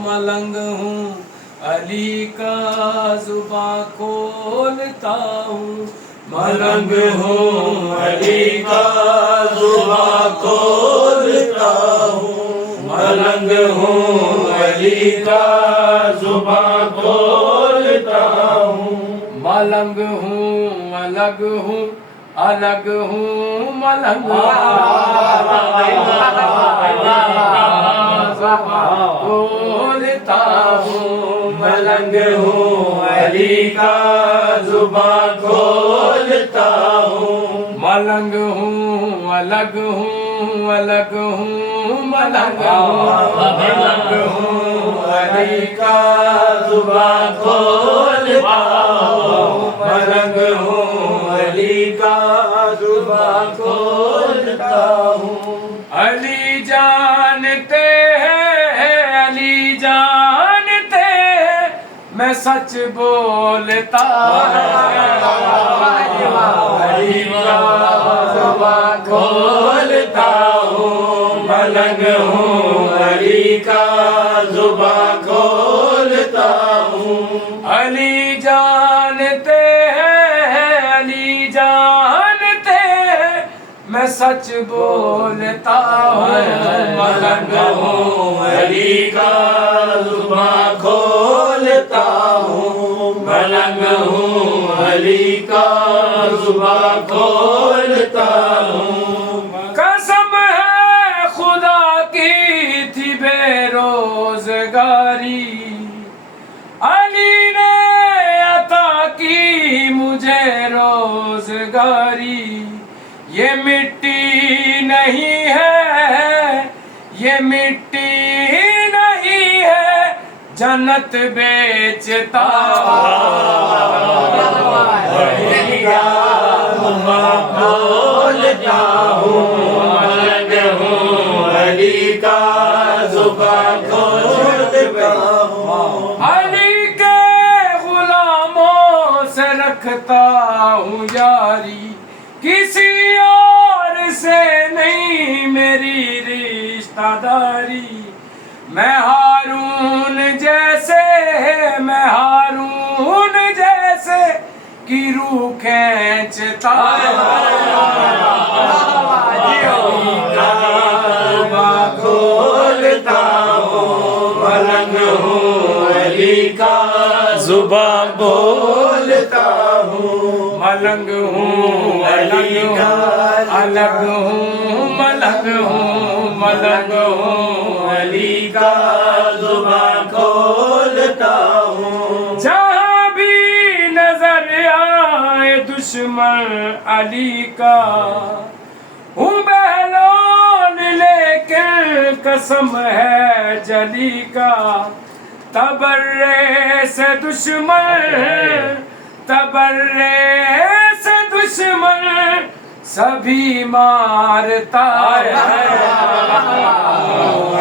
ملنگ ہوں علی کا زباں کھولتا ہوں ملنگ ہوں علی کا زباں کھولتا ہوں ملنگ ہوں علی کا زباں کھولتا ہوں ملنگ ہوں الگ ہوں الگ ہوں ملنگ ملنگ ہوں علی کا زباں کھولتا ہوں۔ ملنگ ہوں الگ ہوں الگ ہوں ملنگ ہوں۔ ملنگ ہوں علی کا زباں کھولتا ہوں۔ ملنگ ہوں علی کا زباں کھولتا ہوں۔ علی سچ بولتا کھولتا ہوں ملنگ ہوں علی کا زباں کھولتا ہوں۔ علی جانتے ہیں علی جانتے ہیں میں سچ بولتا ہوں۔ ملنگ ہوں علی کا علی کا زباں کھولتا ہوں۔ قسم ہے خدا کی تھی بے روزگاری۔ علی نے عطا کی مجھے روزگاری۔ یہ مٹی نہیں ہے، یہ مٹی جنت بیچتا۔ علی ہوں ملنگ ہوں علی کا زباں کھولتا ہوں علی کے غلاموں سے رکھتا ہوں یاری۔ کسی اور سے نہیں میری رشتہ داری۔ میں ہارون کی روح کھینچتا کھولتا ہوں ملنگ ہوں علی کا زباں بولتا ہوں ملنگ ہوں الگ ہوں الگ ہوں ملنگ ہوں ملنگ ہوں علی کا زباں علی کا ہوں بہلول لیکن قسم ہے جلی کا تبرے سے دشمن تبرے سے دشمن سبھی مارتا ہے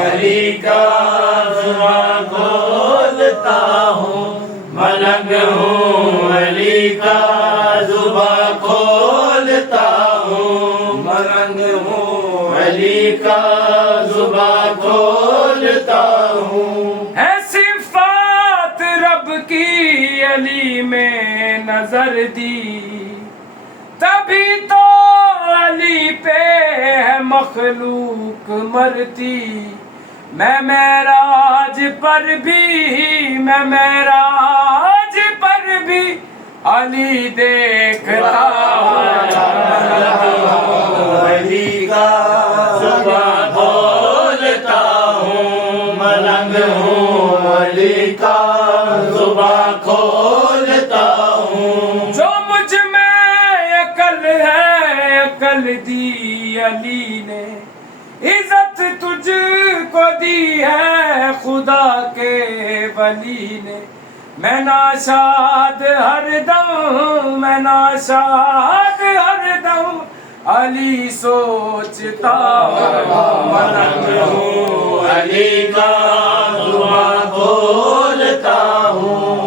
علی کا علی کا زباں کھولتا ہوں۔ ہے صفات رب کی علی میں نظر دی۔ تبھی تو علی پہ ہے مخلوق مرتی۔ میں معراج پر بھی، میں معراج پر بھی علی دیکھتا کھولتا ہوں۔ جو مجھ میں عقل ہے عقل دی علی نے۔ عزت تجھ کو دی ہے خدا کے ولی نے۔ میں ناشاد ہر دم میں ناشاد ہر دم۔ علی سوچتا ہوں علی کا کھولتا ہوں